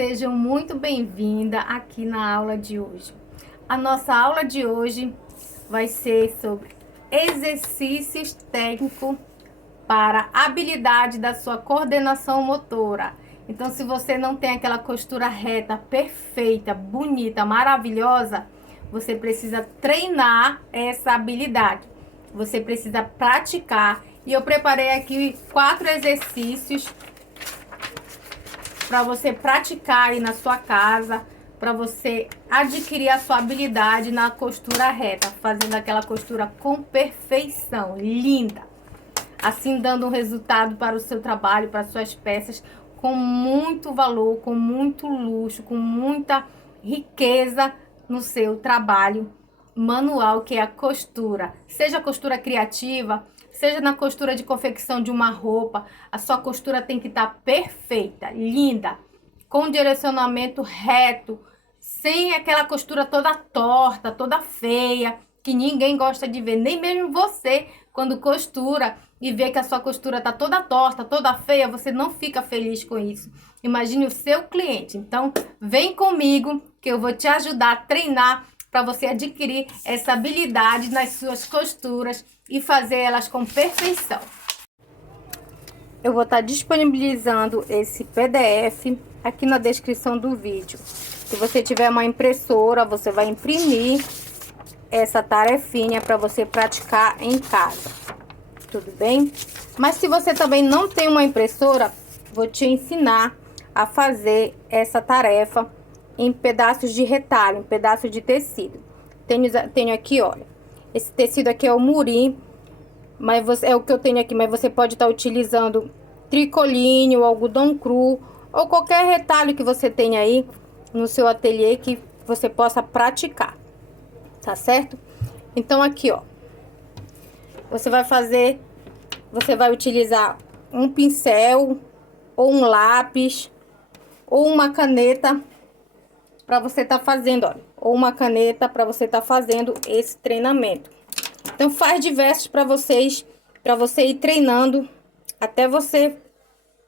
sejam muito bem-vindas aqui na aula de hoje. A nossa aula de hoje vai ser sobre exercícios técnicos para a habilidade da sua coordenação motora. Então, se você não tem aquela costura reta, perfeita, bonita, maravilhosa, você precisa treinar essa habilidade. Você precisa praticar. E eu preparei aqui 4 exercícios para você praticar aí na sua casa, para você adquirir a sua habilidade na costura reta, fazendo aquela costura com perfeição, linda. Assim, dando um resultado para o seu trabalho, para as suas peças, com muito valor, com muito luxo, com muita riqueza no seu trabalho manual, que é a costura. Seja a costura criativa, seja na costura de confecção de uma roupa, a sua costura tem que estar perfeita, linda, com direcionamento reto, sem aquela costura toda torta, toda feia, que ninguém gosta de ver, nem mesmo você, quando costura e vê que a sua costura tá toda torta, toda feia, você não fica feliz com isso. Imagine o seu cliente. Então, vem comigo que eu vou te ajudar a treinar para você adquirir essa habilidade nas suas costuras e fazer elas com perfeição. Eu vou estar disponibilizando esse PDF aqui na descrição do vídeo. Se você tiver uma impressora, você vai imprimir essa tarefinha para você praticar em casa. Tudo bem? Mas se você também não tem uma impressora, vou te ensinar a fazer essa tarefa em pedaços de retalho, em pedaços de tecido. Tenho aqui, olha, esse tecido aqui é o muri, mas é o que eu tenho aqui, mas você pode estar utilizando tricoline, algodão cru, ou qualquer retalho que você tenha aí no seu ateliê que você possa praticar, tá certo? Então aqui, ó, você vai utilizar um pincel, ou um lápis, ou uma caneta para você estar fazendo, olha, ou uma caneta para você estar fazendo esse treinamento. Então faz diversos para você ir treinando até você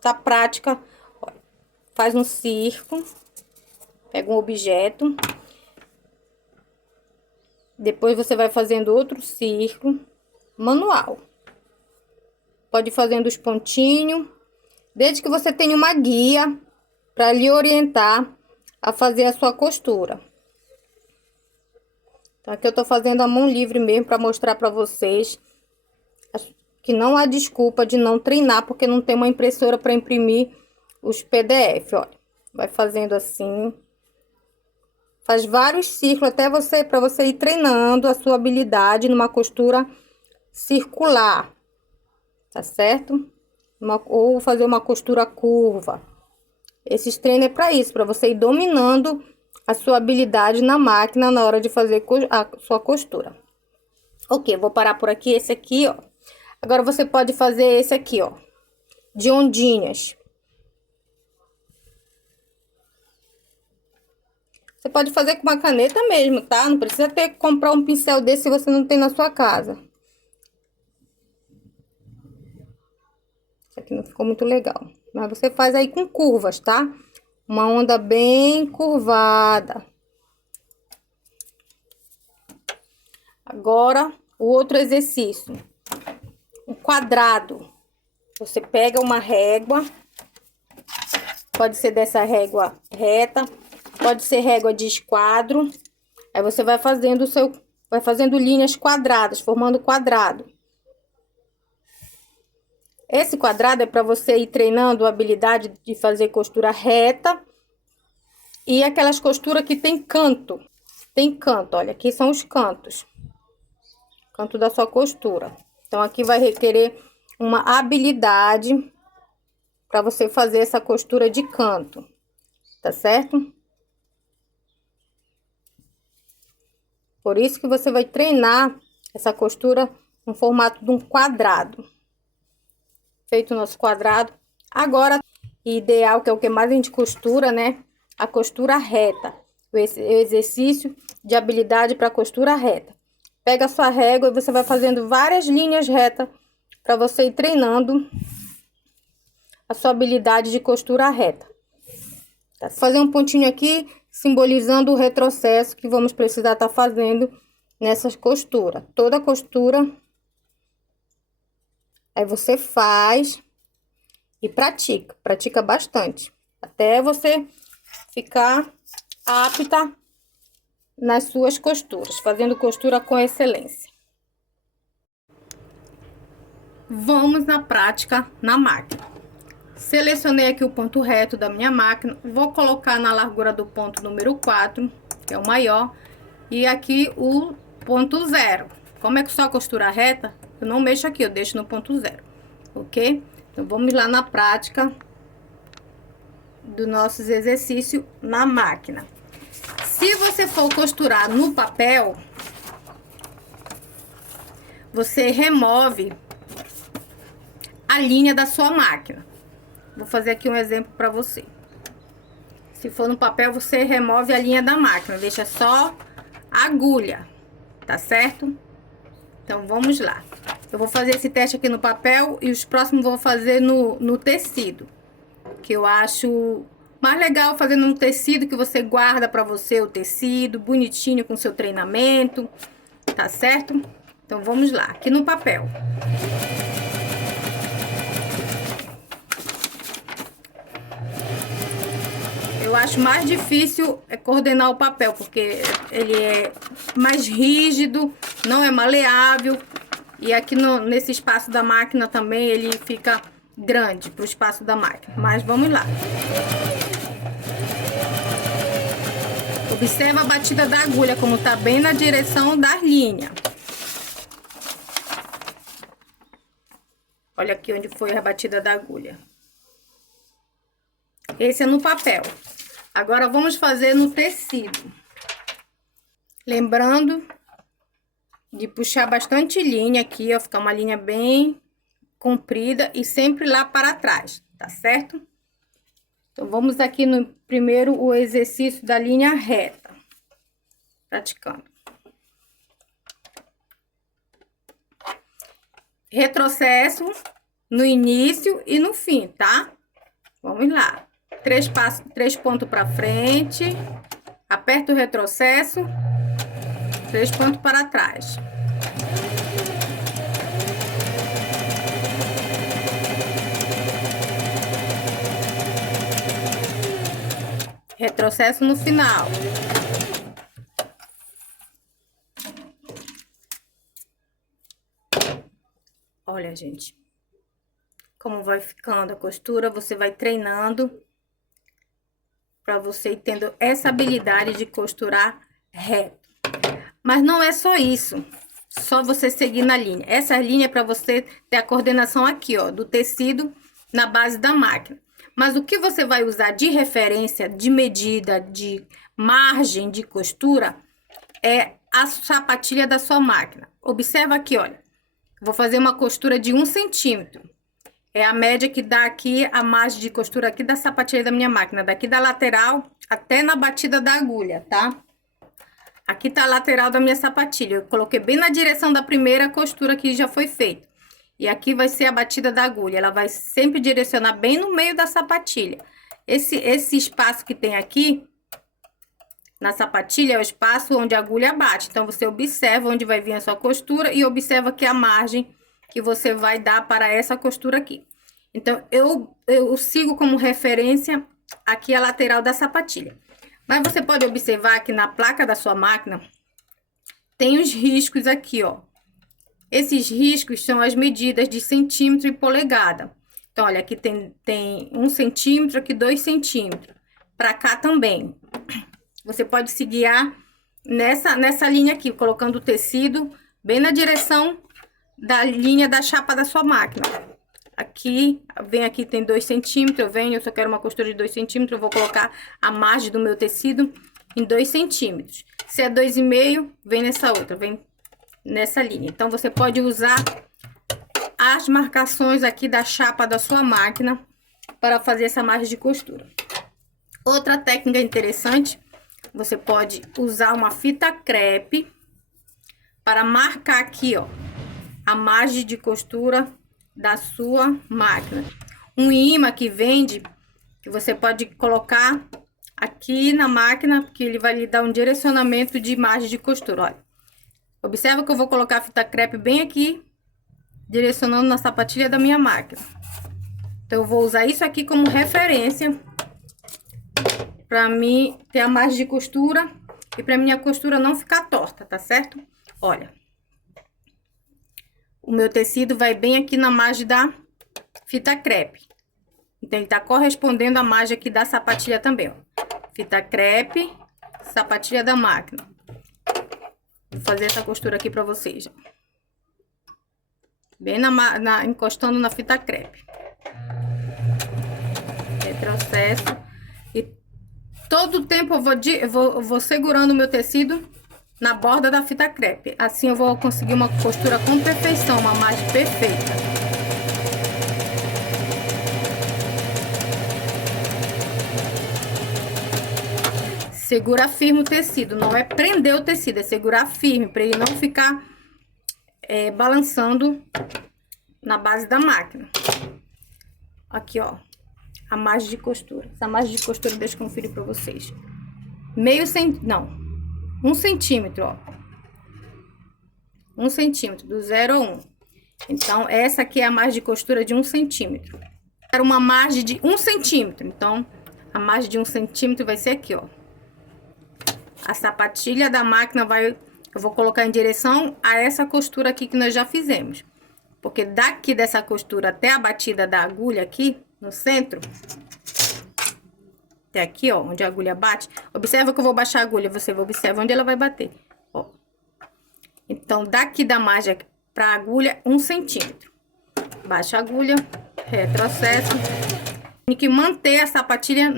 tá prática. Olha, faz um círculo, pega um objeto, depois você vai fazendo outro círculo manual. Pode ir fazendo os pontinhos, desde que você tenha uma guia para lhe orientar a fazer a sua costura. Então, aqui eu tô fazendo a mão livre mesmo para mostrar para vocês que não há desculpa de não treinar, porque não tem uma impressora para imprimir os PDF, olha. Vai fazendo assim. Faz vários círculos até para você ir treinando a sua habilidade numa costura circular, tá certo? Ou fazer uma costura curva. Esses treinos é para isso, para você ir dominando a sua habilidade na máquina na hora de fazer a sua costura. Ok, vou parar por aqui, esse aqui, ó. Agora você pode fazer esse aqui, ó, de ondinhas. Você pode fazer com uma caneta mesmo, tá? Não precisa ter que comprar um pincel desse se você não tem na sua casa. Isso aqui não ficou muito legal. Mas você faz aí com curvas, tá? Uma onda bem curvada. Agora, o outro exercício. Um quadrado. Você pega uma régua. Pode ser dessa régua reta. Pode ser régua de esquadro. Aí você vai fazendo vai fazendo linhas quadradas, formando quadrado. Esse quadrado é para você ir treinando a habilidade de fazer costura reta e aquelas costuras que tem canto. Tem canto, olha, aqui são os cantos. Canto da sua costura. Então, aqui vai requerer uma habilidade para você fazer essa costura de canto, tá certo? Por isso que você vai treinar essa costura no formato de um quadrado. Feito o nosso quadrado. Agora, ideal, que é o que mais a gente costura, né? A costura reta. O exercício de habilidade para costura reta. Pega a sua régua e você vai fazendo várias linhas retas para você ir treinando a sua habilidade de costura reta. Tá? Fazer um pontinho aqui, simbolizando o retrocesso que vamos precisar estar fazendo nessas costuras. Toda costura, aí você faz e pratica bastante, até você ficar apta nas suas costuras, fazendo costura com excelência. Vamos na prática na máquina. Selecionei aqui o ponto reto da minha máquina, vou colocar na largura do ponto número 4, que é o maior, e aqui o ponto 0. Como é que só costura reta, eu não mexo aqui, eu deixo no ponto 0, ok? Então, vamos lá na prática do nossos exercícios na máquina. Se você for costurar no papel, você remove a linha da sua máquina. Vou fazer aqui um exemplo para você. Se for no papel, você remove a linha da máquina, deixa só a agulha, tá certo? Então, vamos lá. Eu vou fazer esse teste aqui no papel e os próximos vou fazer no tecido, que eu acho mais legal fazer no tecido, que você guarda para você o tecido bonitinho com seu treinamento, tá certo? Então, vamos lá, aqui no papel. Eu acho mais difícil coordenar o papel, porque ele é mais rígido, não é maleável. E aqui nesse espaço da máquina também ele fica grande para o espaço da máquina. Mas vamos lá. Observa a batida da agulha, como tá bem na direção da linha. Olha aqui onde foi a batida da agulha. Esse é no papel. Agora, vamos fazer no tecido. Lembrando de puxar bastante linha aqui, ó. Ficar uma linha bem comprida e sempre lá para trás, tá certo? Então, vamos aqui no primeiro o exercício da linha reta. Praticando. Retrocesso no início e no fim, tá? Vamos lá. 3 pontos para frente, aperta o retrocesso, 3 pontos para trás. Retrocesso no final. Olha, gente, como vai ficando a costura, você vai treinando para você ir tendo essa habilidade de costurar reto. Mas não é só isso, só você seguir na linha. Essa linha é para você ter a coordenação aqui, ó, do tecido na base da máquina. Mas o que você vai usar de referência, de medida, de margem de costura, é a sapatilha da sua máquina. Observa aqui, olha, vou fazer uma costura de 1 centímetro. É a média que dá aqui a margem de costura aqui da sapatilha da minha máquina. Daqui da lateral até na batida da agulha, tá? Aqui tá a lateral da minha sapatilha. Eu coloquei bem na direção da primeira costura que já foi feita. E aqui vai ser a batida da agulha. Ela vai sempre direcionar bem no meio da sapatilha. Esse espaço que tem aqui na sapatilha é o espaço onde a agulha bate. Então, você observa onde vai vir a sua costura e observa que a margem que você vai dar para essa costura aqui. Então, eu sigo como referência aqui a lateral da sapatilha. Mas você pode observar que na placa da sua máquina tem os riscos aqui, ó. Esses riscos são as medidas de centímetro e polegada. Então, olha, aqui tem 1 centímetro, aqui 2 centímetros. Para cá também. Você pode se guiar nessa linha aqui, colocando o tecido bem na direção da linha da chapa da sua máquina. Aqui, aqui tem 2 centímetros, eu só quero uma costura de 2 centímetros, eu vou colocar a margem do meu tecido em 2 centímetros. Se é 2,5, vem nessa outra, vem nessa linha. Então, você pode usar as marcações aqui da chapa da sua máquina para fazer essa margem de costura. Outra técnica interessante, você pode usar uma fita crepe para marcar aqui, ó, a margem de costura da sua máquina. Um imã que vende, que você pode colocar aqui na máquina, porque ele vai lhe dar um direcionamento de margem de costura, olha. Observa que eu vou colocar a fita crepe bem aqui, direcionando na sapatilha da minha máquina. Então, eu vou usar isso aqui como referência pra mim ter a margem de costura e pra minha costura não ficar torta, tá certo? Olha. O meu tecido vai bem aqui na margem da fita crepe. Então, ele tá correspondendo à margem aqui da sapatilha também, ó. Fita crepe, sapatilha da máquina. Vou fazer essa costura aqui pra vocês, ó. Bem encostando na fita crepe. Retrocesso. E todo o tempo eu vou segurando o meu tecido na borda da fita crepe. Assim eu vou conseguir uma costura com perfeição, uma margem perfeita. Segura firme o tecido, não é prender o tecido, é segurar firme, para ele não ficar balançando na base da máquina. Aqui, ó, a margem de costura. Essa margem de costura, deixa eu conferir para vocês. 1 centímetro, ó. 1 centímetro, do 0 a 1. Então, essa aqui é a margem de costura de 1 centímetro. Era uma margem de 1 centímetro, então, a margem de 1 centímetro vai ser aqui, ó. A sapatilha da máquina eu vou colocar em direção a essa costura aqui que nós já fizemos. Porque daqui dessa costura até a batida da agulha aqui, no centro, até aqui, ó, onde a agulha bate. Observa que eu vou baixar a agulha, você observa onde ela vai bater, ó. Então, daqui da margem pra agulha, 1 centímetro. Baixa a agulha, retrocesso. Tem que manter a sapatilha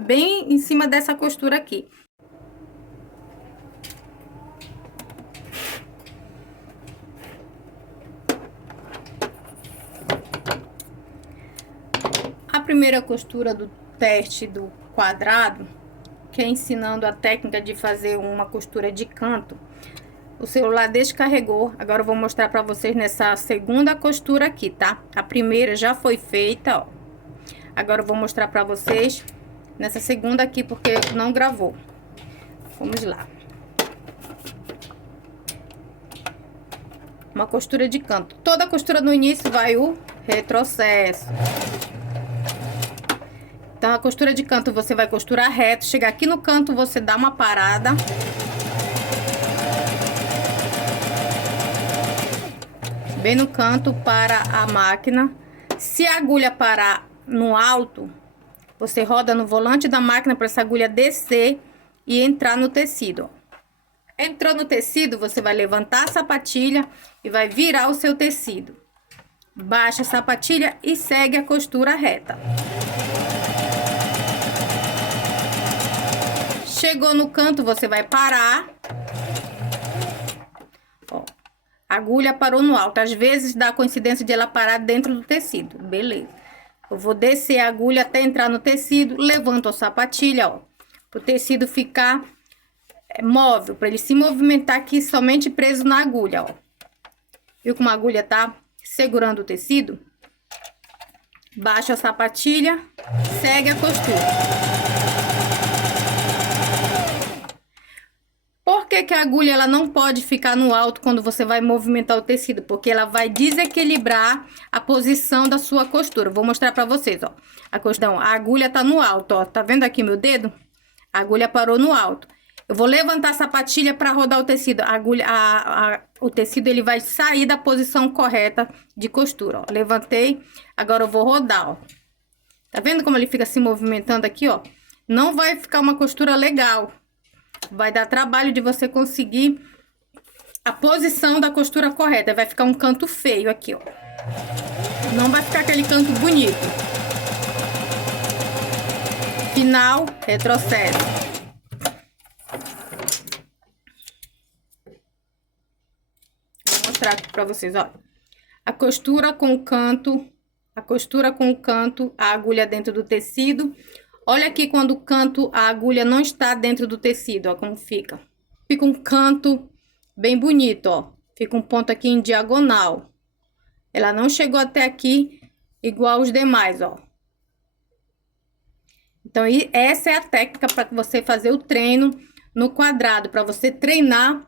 bem em cima dessa costura aqui. A primeira costura do teste do quadrado, que é ensinando a técnica de fazer uma costura de canto, o celular descarregou. Agora eu vou mostrar pra vocês nessa segunda costura aqui, tá? A primeira já foi feita, ó. Agora eu vou mostrar pra vocês nessa segunda aqui, porque não gravou. Vamos lá. Uma costura de canto. Toda costura no início vai o retrocesso. Então, a costura de canto você vai costurar reto. Chegar aqui no canto, você dá uma parada. Bem no canto para a máquina. Se a agulha parar no alto, você roda no volante da máquina para essa agulha descer e entrar no tecido. Entrou no tecido, você vai levantar a sapatilha e vai virar o seu tecido. Baixa a sapatilha e segue a costura reta. Chegou no canto, você vai parar. Ó, a agulha parou no alto. Às vezes dá a coincidência de ela parar dentro do tecido. Beleza. Eu vou descer a agulha até entrar no tecido. Levanto a sapatilha, ó. Para o tecido ficar móvel. Para ele se movimentar aqui somente preso na agulha, ó. Viu como a agulha tá segurando o tecido? Baixa a sapatilha. Segue a costura. Por que a agulha ela não pode ficar no alto quando você vai movimentar o tecido? Porque ela vai desequilibrar a posição da sua costura. Vou mostrar pra vocês, ó. A agulha tá no alto, ó. Tá vendo aqui meu dedo? A agulha parou no alto. Eu vou levantar a sapatilha para rodar o tecido. O tecido ele vai sair da posição correta de costura, ó. Levantei, agora eu vou rodar, ó. Tá vendo como ele fica se movimentando aqui, ó? Não vai ficar uma costura legal. Vai dar trabalho de você conseguir a posição da costura correta. Vai ficar um canto feio aqui, ó. Não vai ficar aquele canto bonito. Final, retrocesso. Vou mostrar aqui pra vocês, ó. A costura com o canto, a agulha dentro do tecido. Olha aqui quando o canto, a agulha não está dentro do tecido, ó, como fica. Fica um canto bem bonito, ó. Fica um ponto aqui em diagonal. Ela não chegou até aqui igual os demais, ó. Então, essa é a técnica para você fazer o treino no quadrado, para você treinar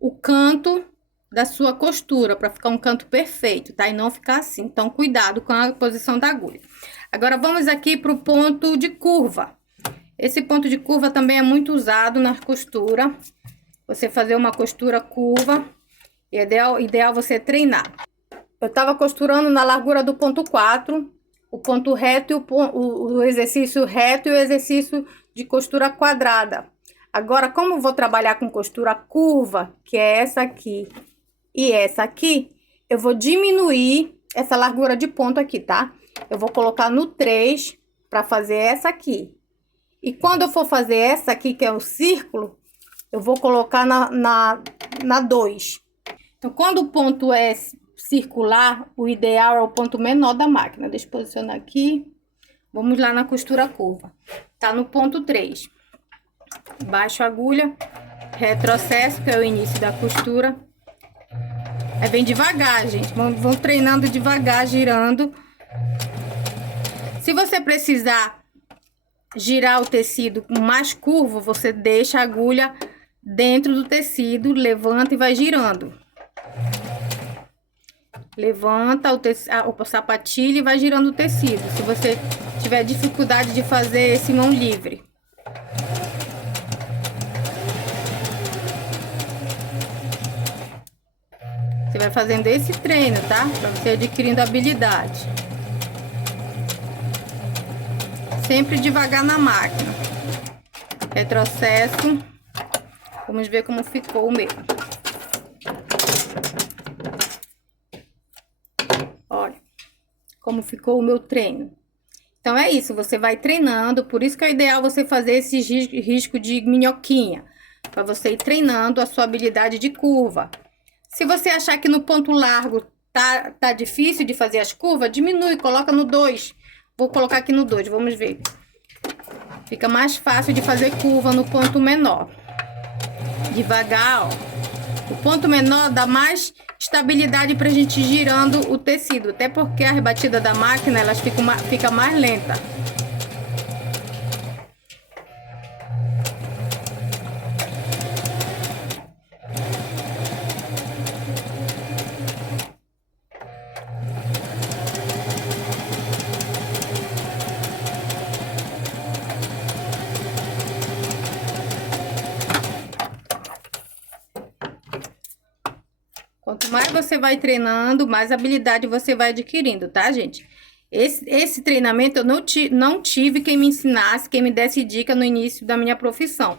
o canto da sua costura, para ficar um canto perfeito, tá? E não ficar assim. Então, cuidado com a posição da agulha. Agora, vamos aqui para o ponto de curva. Esse ponto de curva também é muito usado na costura. Você fazer uma costura curva, e é ideal você treinar. Eu tava costurando na largura do ponto 4, o ponto reto e o exercício reto e o exercício de costura quadrada. Agora, como eu vou trabalhar com costura curva, que é essa aqui e essa aqui, eu vou diminuir essa largura de ponto aqui, tá? Eu vou colocar no 3 para fazer essa aqui. E quando eu for fazer essa aqui, que é o círculo, eu vou colocar na 2. Então, quando o ponto é circular, o ideal é o ponto menor da máquina. Deixa eu posicionar aqui. Vamos lá na costura curva. Tá no ponto 3. Baixo a agulha, retrocesso, que é o início da costura. É bem devagar, gente. Vão treinando devagar, girando. Se você precisar girar o tecido mais curvo, você deixa a agulha dentro do tecido, levanta e vai girando. Levanta o sapatilho e vai girando o tecido. Se você tiver dificuldade de fazer esse mão livre. Você vai fazendo esse treino, tá? Pra você adquirindo habilidade. Sempre devagar na máquina. Retrocesso. Vamos ver como ficou o meu. Olha como ficou o meu treino. Então, é isso. Você vai treinando. Por isso que é ideal você fazer esse risco de minhoquinha. Para você ir treinando a sua habilidade de curva. Se você achar que no ponto largo tá difícil de fazer as curvas, diminui, coloca no 2. Vou colocar aqui no 2, vamos ver. Fica mais fácil de fazer curva no ponto menor. Devagar, ó. O ponto menor dá mais estabilidade pra gente ir girando o tecido. Até porque a rebatida da máquina, elas fica mais lenta. Quanto mais você vai treinando, mais habilidade você vai adquirindo, tá, gente? Esse treinamento eu não tive quem me ensinasse, quem me desse dica no início da minha profissão.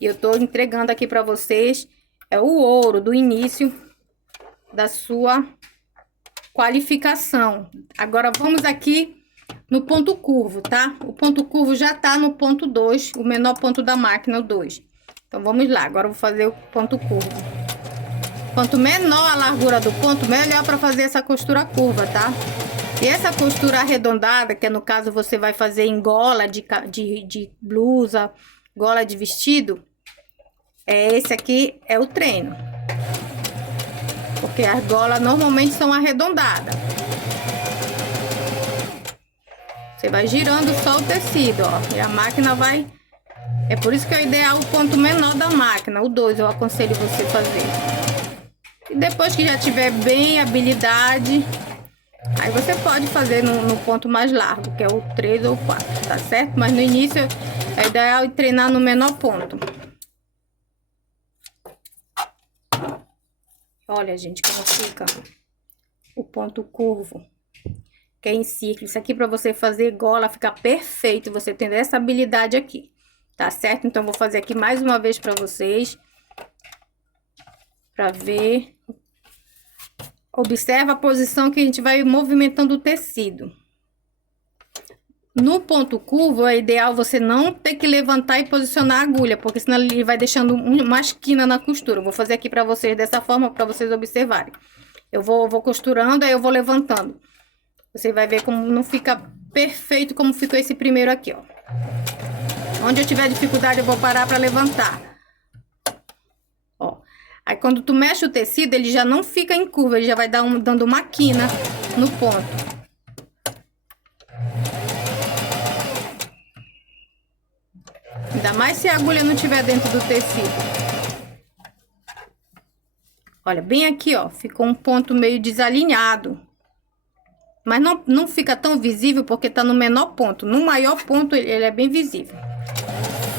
E eu tô entregando aqui pra vocês, é o ouro do início da sua qualificação. Agora, vamos aqui no ponto curvo, tá? O ponto curvo já tá no ponto 2, o menor ponto da máquina, o 2. Então, vamos lá. Agora, eu vou fazer o ponto curvo. Quanto menor a largura do ponto, melhor para fazer essa costura curva, tá? E essa costura arredondada, que no caso você vai fazer em gola de blusa, gola de vestido, esse aqui é o treino. Porque as golas normalmente são arredondadas. Você vai girando só o tecido, ó. E a máquina vai... É por isso que é ideal o ponto menor da máquina, o 2, eu aconselho você fazer. E depois que já tiver bem habilidade, aí você pode fazer no ponto mais largo, que é o 3 ou 4, tá certo? Mas no início é ideal treinar no menor ponto. Olha, gente, como fica o ponto curvo, que é em círculo. Isso aqui para você fazer gola ficar perfeito, você tendo essa habilidade aqui, tá certo? Então, vou fazer aqui mais uma vez para vocês, para ver. Observa a posição que a gente vai movimentando o tecido. No ponto curvo, é ideal você não ter que levantar e posicionar a agulha, porque senão ele vai deixando uma esquina na costura. Eu vou fazer aqui para vocês dessa forma, para vocês observarem. Eu vou costurando, aí eu vou levantando. Você vai ver como não fica perfeito como ficou esse primeiro aqui, ó. Onde eu tiver dificuldade, eu vou parar para levantar. Aí, quando tu mexe o tecido, ele já não fica em curva, ele já vai dando uma quina no ponto. ainda mais se a agulha não estiver dentro do tecido. Olha, bem aqui, ó, ficou um ponto meio desalinhado. Mas não fica tão visível porque tá no menor ponto. No maior ponto ele é bem visível.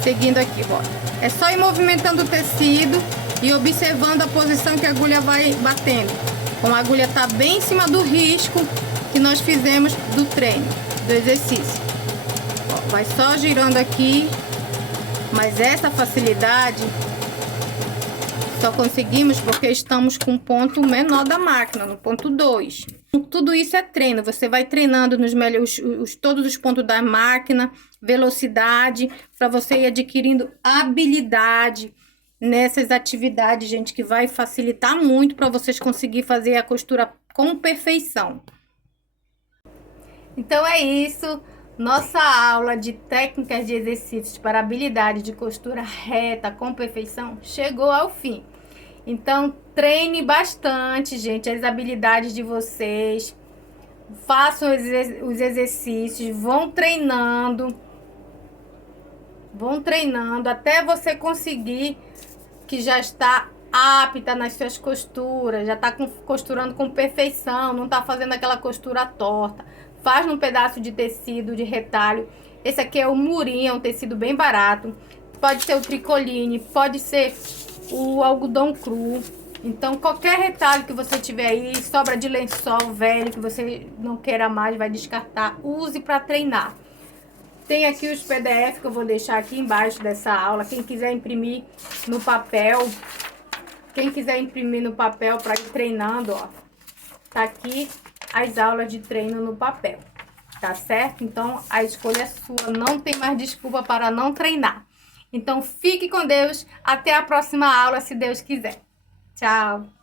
Seguindo aqui, bora. É só ir movimentando o tecido e observando a posição que a agulha vai batendo. Como a agulha tá bem em cima do risco que nós fizemos do treino, do exercício. Ó, vai só girando aqui. Mas essa facilidade só conseguimos porque estamos com o ponto menor da máquina, no ponto 2. Tudo isso é treino, você vai treinando todos os pontos da máquina, velocidade, para você ir adquirindo habilidade nessas atividades, gente, que vai facilitar muito para vocês conseguir fazer a costura com perfeição. Então é isso, nossa aula de técnicas de exercícios para habilidade de costura reta com perfeição chegou ao fim. Então, treine bastante, gente, as habilidades de vocês. Façam os exercícios, vão treinando até você conseguir que já está apta nas suas costuras, já está costurando com perfeição, não está fazendo aquela costura torta. Faz num pedaço de tecido, de retalho. Esse aqui é o murim, é um tecido bem barato. Pode ser o tricoline, pode ser o algodão cru. Então, qualquer retalho que você tiver aí, sobra de lençol velho que você não queira mais, vai descartar, use para treinar. Tem aqui os PDF que eu vou deixar aqui embaixo dessa aula. Quem quiser imprimir no papel, para ir treinando, ó, tá aqui as aulas de treino no papel, tá certo? Então, a escolha é sua, não tem mais desculpa para não treinar. Então, fique com Deus. Até a próxima aula, se Deus quiser. Tchau!